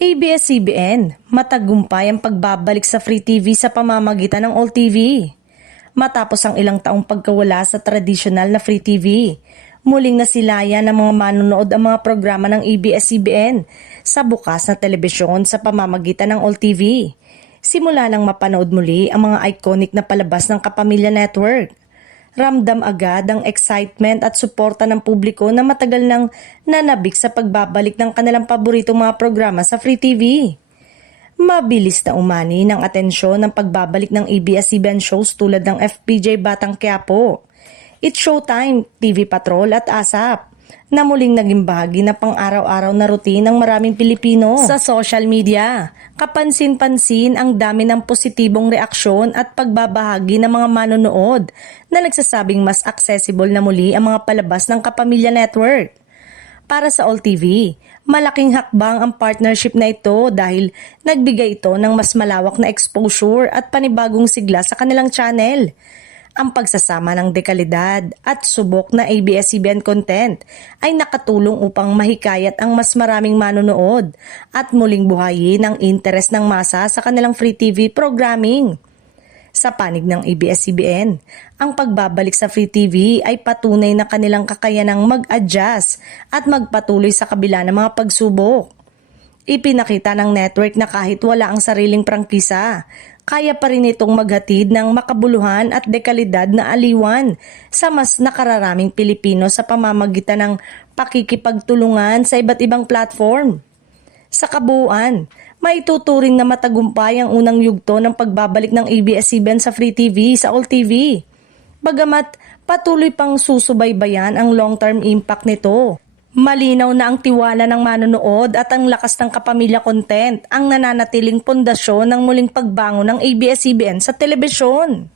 ABS-CBN, matagumpay ang pagbabalik sa Free TV sa pamamagitan ng All TV. Matapos ang ilang taong pagkawala sa tradisyonal na Free TV, muling nasilaya ng mga manonood ang mga programa ng ABS-CBN sa bukas na telebisyon sa pamamagitan ng All TV. Simula nang mapanood muli ang mga iconic na palabas ng Kapamilya Network. Ramdam agad ang excitement at suporta ng publiko na matagal nang nanabik sa pagbabalik ng kanilang paboritong mga programa sa Free TV. Mabilis na umani ng atensyon ng pagbabalik ng ABS-CBN shows tulad ng FPJ Batang Quiapo, It's Showtime, TV Patrol at ASAP, na muling naging bahagi na pang-araw-araw na routine ng maraming Pilipino. Sa social media, kapansin-pansin ang dami ng positibong reaksyon at pagbabahagi ng mga manonood na nagsasabing mas accessible na muli ang mga palabas ng Kapamilya Network. Para sa All TV, malaking hakbang ang partnership na ito dahil nagbigay ito ng mas malawak na exposure at panibagong sigla sa kanilang channel. Ang pagsasama ng dekalidad at subok na ABS-CBN content ay nakatulong upang mahikayat ang mas maraming manonood at muling buhayin ang interes ng masa sa kanilang Free TV programming. Sa panig ng ABS-CBN, ang pagbabalik sa Free TV ay patunay na kanilang kakayanang mag-adjust at magpatuloy sa kabila ng mga pagsubok. Ipinakita ng network na kahit wala ang sariling prangkisa, kaya pa rin itong maghatid ng makabuluhan at dekalidad na aliwan sa mas nakararaming Pilipino sa pamamagitan ng pakikipagtulungan sa iba't ibang platform. Sa kabuuan, maituturing na matagumpay ang unang yugto ng pagbabalik ng ABS-CBN sa Free TV sa All TV. Bagamat patuloy pang susubaybayan ang long-term impact nito. Malinaw na ang tiwala ng manonood at ang lakas ng kapamilya content ang nananatiling pundasyon ng muling pagbangon ng ABS-CBN sa telebisyon.